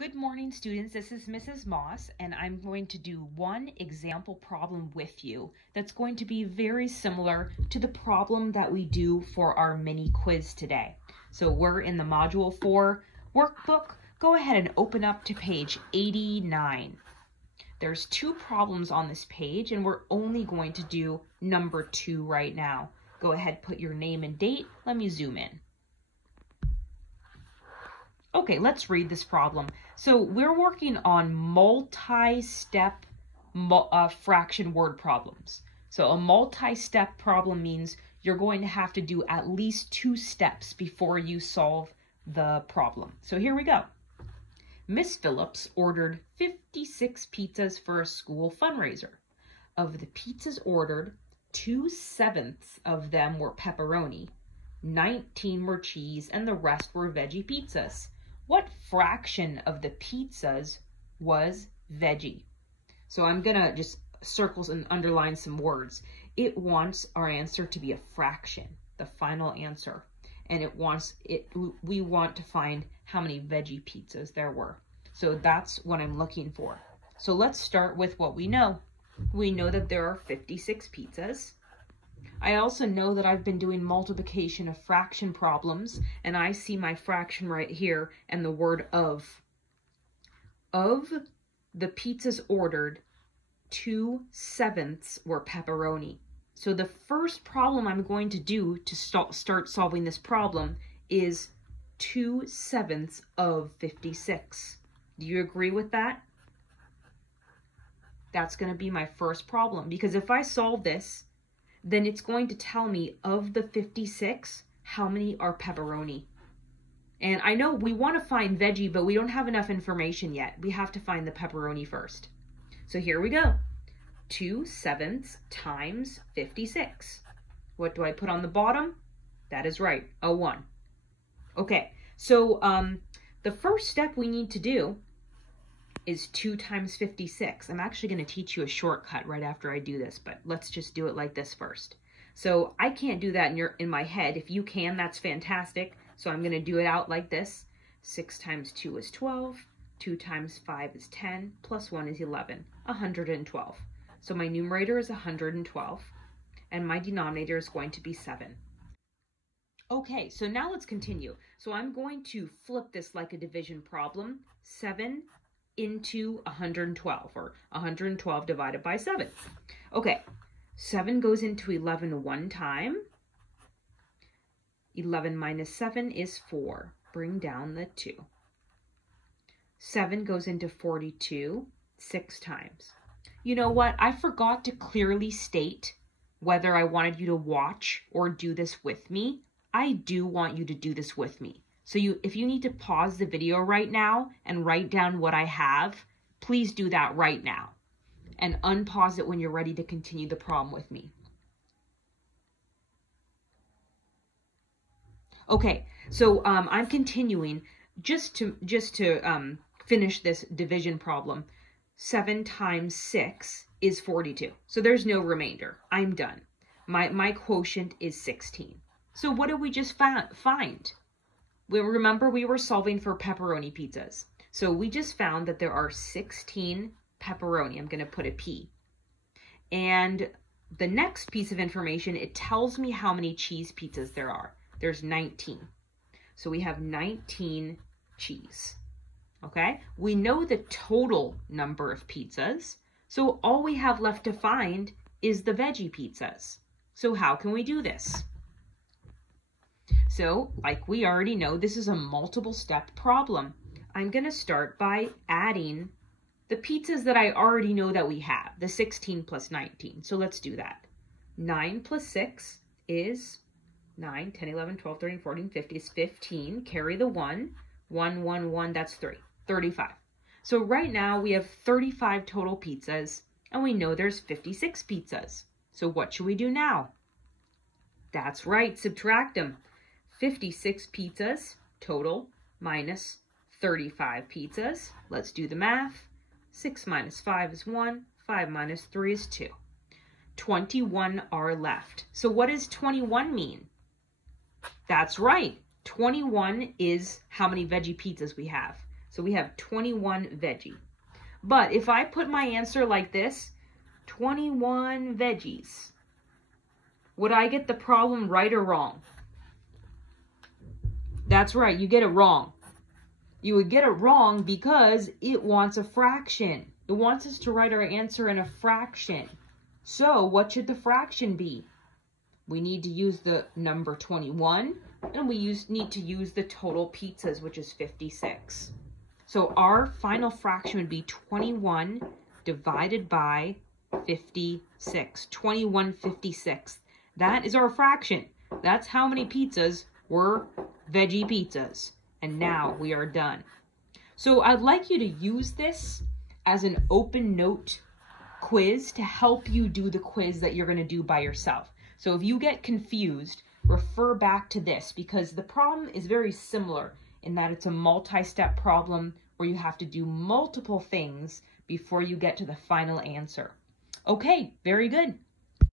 Good morning, students. This is Mrs. Moss, and I'm going to do one example problem with you that's going to be very similar to the problem that we do for our mini quiz today. So we're in the Module 4 workbook. Go ahead and open up to page 89. There's two problems on this page, and we're only going to do number 2 right now. Go ahead, put your name and date. Let me zoom in. Okay, let's read this problem. So we're working on multi-step fraction word problems. So a multi-step problem means you're going to have to do at least 2 steps before you solve the problem. So here we go. Miss Phillips ordered 56 pizzas for a school fundraiser. Of the pizzas ordered, 2/7 of them were pepperoni, 19 were cheese, and the rest were veggie pizzas. What fraction of the pizzas was veggie? So I'm gonna just circles and underline some words. It wants our answer to be a fraction, the final answer. And we want to find how many veggie pizzas there were. So that's what I'm looking for. So let's start with what we know. We know that there are 56 pizzas. I also know that I've been doing multiplication of fraction problems, and I see my fraction right here and the word of. Of the pizzas ordered, 2/7 were pepperoni. So the first problem I'm going to do to start solving this problem is 2/7 of 56. Do you agree with that? That's going to be my first problem, because if I solve this, then it's going to tell me of the 56, how many are pepperoni. And I know we want to find veggie, but we don't have enough information yet. We have to find the pepperoni first. So here we go. 2/7 times 56. What do I put on the bottom? That is right, a 1. Okay, so the first step we need to do is 2 times 56. I'm actually going to teach you a shortcut right after I do this, but let's just do it like this first. So I can't do that in my head. If you can, that's fantastic. So I'm going to do it out like this. 6 times 2 is 12. 2 times 5 is 10. Plus 1 is 11. 112. So my numerator is 112. And my denominator is going to be 7. Okay, so now let's continue. So I'm going to flip this like a division problem. 7 into 112, or 112 divided by 7. Okay, 7 goes into 11 one time. 11 minus 7 is 4. Bring down the 2. 7 goes into 42 6 times. You know what? I forgot to clearly state whether I wanted you to watch or do this with me. I do want you to do this with me. So if you need to pause the video right now and write down what I have, please do that right now. And unpause it when you're ready to continue the problem with me. Okay, so I'm continuing just to finish this division problem. 7 times 6 is 42. So there's no remainder. I'm done. My quotient is 16. So what did we just find? Remember, we were solving for pepperoni pizzas. So we just found that there are 16 pepperoni. I'm going to put a P. And the next piece of information, it tells me how many cheese pizzas there are. There's 19. So we have 19 cheese. Okay? We know the total number of pizzas. So all we have left to find is the veggie pizzas. So how can we do this? So, like we already know, this is a multiple step problem. I'm going to start by adding the pizzas that I already know that we have, the 16 plus 19. So let's do that. 9 plus 6 is 9, 10, 11, 12, 13, 14, 15 is 15. Carry the 1. 1, 1, 1, that's 3. 35. So right now we have 35 total pizzas, and we know there's 56 pizzas. So what should we do now? That's right, subtract them. 56 pizzas total minus 35 pizzas. Let's do the math. 6 minus 5 is 1. 5 minus 3 is 2. 21 are left. So what does 21 mean? That's right. 21 is how many veggie pizzas we have. So we have 21 veggie. But if I put my answer like this, 21 veggies, would I get the problem right or wrong? That's right, you get it wrong. You would get it wrong because it wants a fraction. It wants us to write our answer in a fraction. So what should the fraction be? We need to use the number 21, and we need to use the total pizzas, which is 56. So our final fraction would be 21 divided by 56. 21/56. That is our fraction. That's how many pizzas were veggie pizzas. And now we are done. So I'd like you to use this as an open note quiz to help you do the quiz that you're going to do by yourself. So if you get confused, refer back to this because the problem is very similar in that it's a multi-step problem where you have to do multiple things before you get to the final answer. Okay, very good.